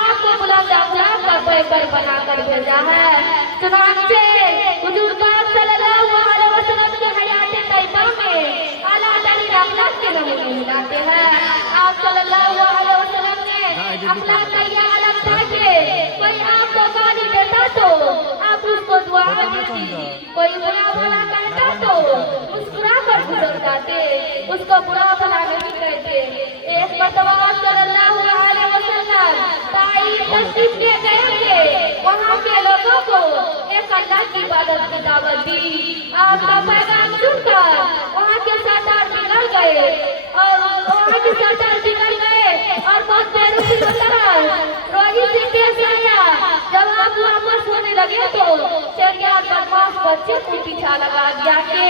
آپ کو بلند اخلاق کا پیکر بنا کر بھیجا ہے۔ چنانچہ حضور پاک صلی اللہ علیہ وسلم کی حیات طیبہ میں اعلیٰ ترین اخلاق کے نمونے ملاتے ہیں۔ آپ صلی اللہ علیہ وسلم نے اخلاق کا یہ عالم تھا کہ کوئی آپ کو گالی دیتا تو آپ اس کو دعا دیتی، کوئی برا بھلا کہتا تو مسکرا کر گزر جاتے، اس کو برا بھلا نہیں کہتے۔ ایک مرتبہ صلی اللہ علیہ وسلم طائف تشریف لے گئے تھے، وہاں کے لوگوں کو ایک اللہ کی عبادت کی دعوت دی۔ آپ کا پیغام سن کر وہاں کے سردار بگڑ گئے اور بہت بے رخی روزی سے پیش آیا۔ جب آپ واپس ہونے لگے تو شریعت بدماش بچے کو پیچھا لگا دیا کہ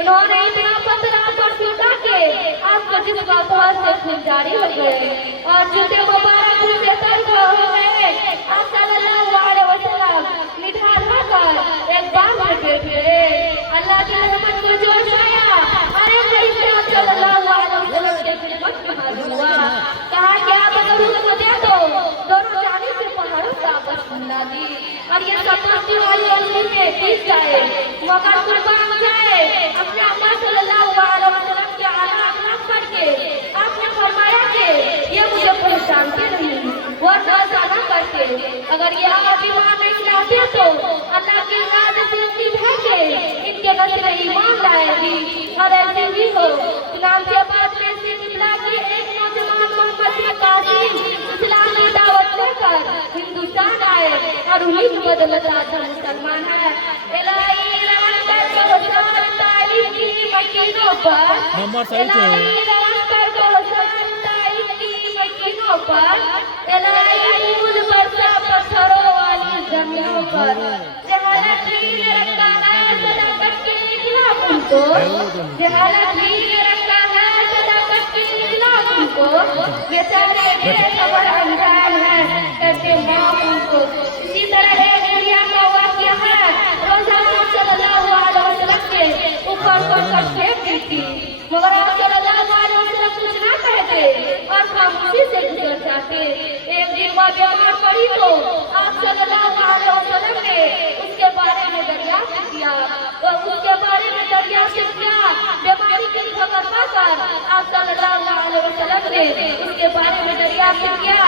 انہوں نے اتنا پتھرا پر پیٹا کہ آپ کو جس کا بہت سے خون جاری ہو گئے اور جوتے مبارک سے ترک ہو گئے۔ آپ صلی اللہ علیہ وسلم نڈھال ہو کر ایک بار میں بیٹھ گئے۔ اللہ کی رحمت کو جوش آیا اور ایک رئیس صلی اللہ علیہ وسلم کے خدمت میں حاضر ہوا۔ کہا کہ آپ اگر اس کو دے دو دونوں جانب سے پہاڑوں سے آپس ملا دی اور یہ سپاہی والی علی سے پیس جائے مگر قربان جائے۔ اپنے آقا صلی اللہ علیہ وسلم کے اعلیٰ اخلاق پڑھ کے آپ نے فرمایا کہ یہ مجھے پہچانتے نہیں ورنہ ایسا نہ کرتے۔ اگر یہ آپ ایمان نہیں لاتے تو اللہ کی یاد سے امید ہے کہ ان کے نسل ایمان لائے گی اور ایسے بھی ہو۔ چنانچہ بعد میں سے نکلا کہ ایک نوجوان محمد بن قاسم اسلامی دعوت لے کر ہندوستان آئے اور انہی کی بدولت آج ہم مسلمان ہیں۔ الہی رحمت کر حسین طائف کی مکینوں پر، الہی رحمت کر حسین طائف کی مکینوں پر، الہی پھول برسا پتھروں والی زمینوں پر۔ جہالت ہی نے رکھا ہے صداقت کے خلاف ان کو، جہالت ہی نے رکھا ہے صداقت کے خلاف ان کو، بیچارے بے خبر انجان ہیں کہتے معاف ان کو۔ اسی طرح ایک دنیا کا واقعہ ہے، روزانہ صلی اللہ علیہ وسلم کے اوپر پر پھینک دی تھی مگر آپ صلی اللہ علیہ وسلم کچھ نہ کہتے اور خاموشی سے گزر جاتے۔ ایک دن وہ بیمار پڑی تو آپ صلی اللہ علیہ وسلم نے اس کے بارے میں دریافت کیا اور اس کے بارے میں دریافت کیا۔ بیماری کی خبر پا کر آپ صلی اللہ علیہ وسلم نے اس کے بارے میں دریافت کیا۔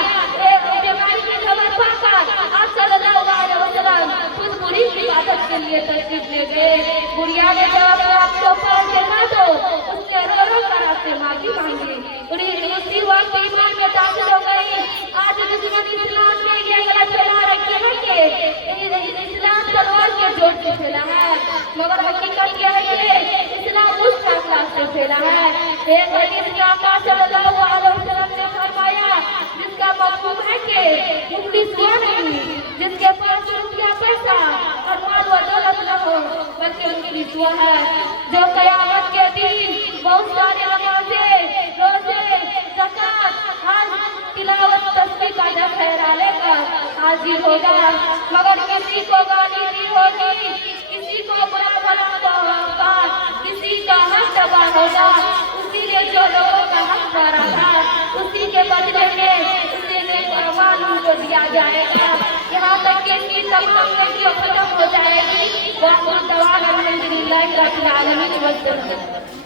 بیماری کی خبر پا کر آپ صلی اللہ علیہ وسلم خود بڑی عبادت کے لیے تشریف لے گئے۔ بڑھیا نے جب آپ کو پاس دیکھا تو اس نے رو رو کر آپ سے معافی مانگی۔ اسی وقت ایمان میں داخل ہو گئی۔ آج دشمن اسلام نے یہ غلط پھیلا رکھی ہے کہ اسلام تلوار کے جوڑ سے پھیلا ہے مگر حقیقت یہ ہے کہ اسلام اس اخلاق سے پھیلا ہے۔ ایک حدیث میں آقا صلی اللہ علیہ وسلم نے فرمایا جس کا مفہوم ہے کہ مفلس وہ نہیں جس کے پاس روپیہ پیسہ اور مال و دولت نہ ہو بلکہ مفلس وہ ہے جو قیامت کے دن بہت سارے نمازیں، روزے، زکوٰۃ، حج، تلاوت، تسبیح کا دفتر لے کر حاضر ہوگا مگر کسی کو گالی دی ہوگی، کسی کو برا بھلا کہا ہوگا، کسی کا حق دبا ہوگا، اسی نے جو لوگوں کا حق مارا تھا اسی کے بدلے میں اسے نیک اعمال ان کو دیا جائے گا یہاں تک کہ ان کی تمام نیکیاں ختم ہو جائے گی۔ وآخر دعوانا الحمدللہ رب العالمین۔